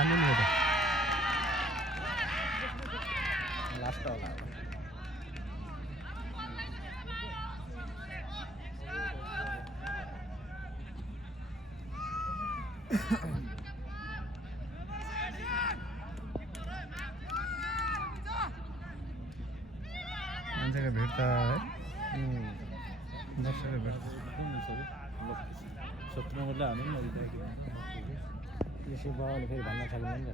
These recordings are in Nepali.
खानु नि त लास्ट होला मान्छेको भिड त है दर्शकको भिड सत्रमले हामी यसो बाबाले फेरि भन्न थाल्नु नि त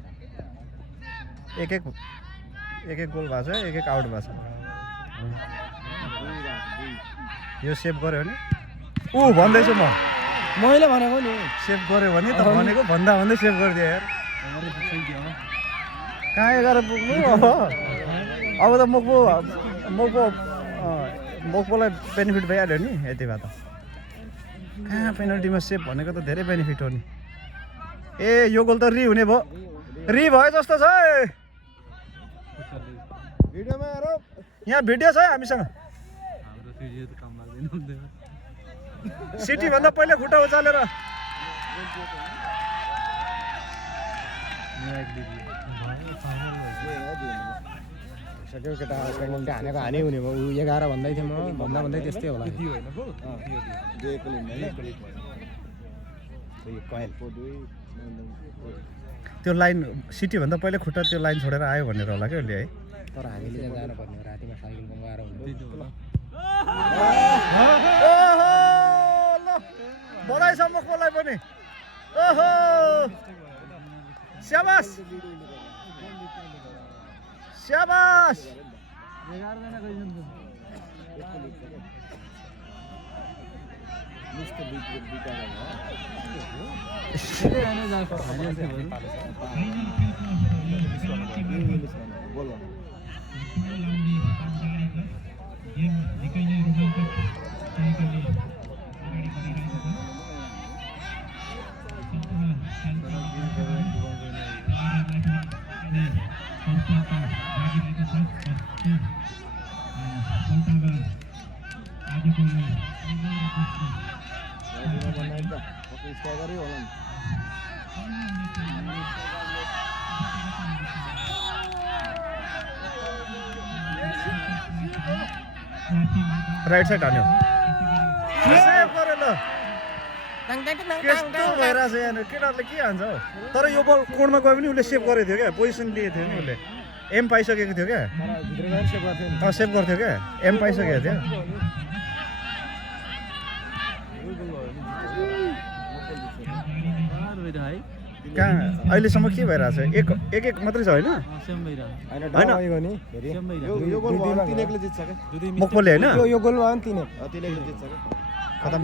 एक एक गोल भएको छ एक एक आउट भएको छ यो सेभ गर्यो भने भन्दैछु मैले भनेको नि सेभ गर्यो भने त भनेको भन्दा भन्दै सेभ गरिदियो यार कहाँ 11 पुग्नु अब त मोक्पोलाई बेनिफिट भइहाल्यो नि यति भए त कहाँ पेनल्टीमा सेभ भनेको त धेरै बेनिफिट हो नि ए यो गोल त हुने भयो भयो जस्तो छ यहाँ भिडियो छ है हामीसँग सिटी भन्दा पहिले खुट्टा उचालेर सक्यो केटा पेनल्टी हानेको हाने हुने भयो 11 भन्दै थिएँ म भन्दै त्यस्तै होला त्यो लाइन सिटी भन्दा पहिले खुट्टा त्यो लाइन छोडेर आयो भनेर होला क्या उसले है तर हामीले चाहिँ जानुपर्ने रातिमा साइकल मगाएर बधाई छ मोक्पोलाई पनि ओहो स्याबास स्याबास राइट साइड हान्यो सेभ गरे ल कस्तो भइरहेछ यहाँ केटाहरूले के हान्छ हौ तर यो बल कोडमा गयो भने उसले सेभ गरेको थियो क्या पोजिसन लिएको थियो नि उसले एम पाइसकेको थियो क्या सेभ गर्थ्यो क्या एम पाइसकेको थियो कहाँ अहिलेसम्म के भइरहेछ एक मात्रै छ होइन मोक्पोले होइन यो गोल भयो नि 3-1 खतम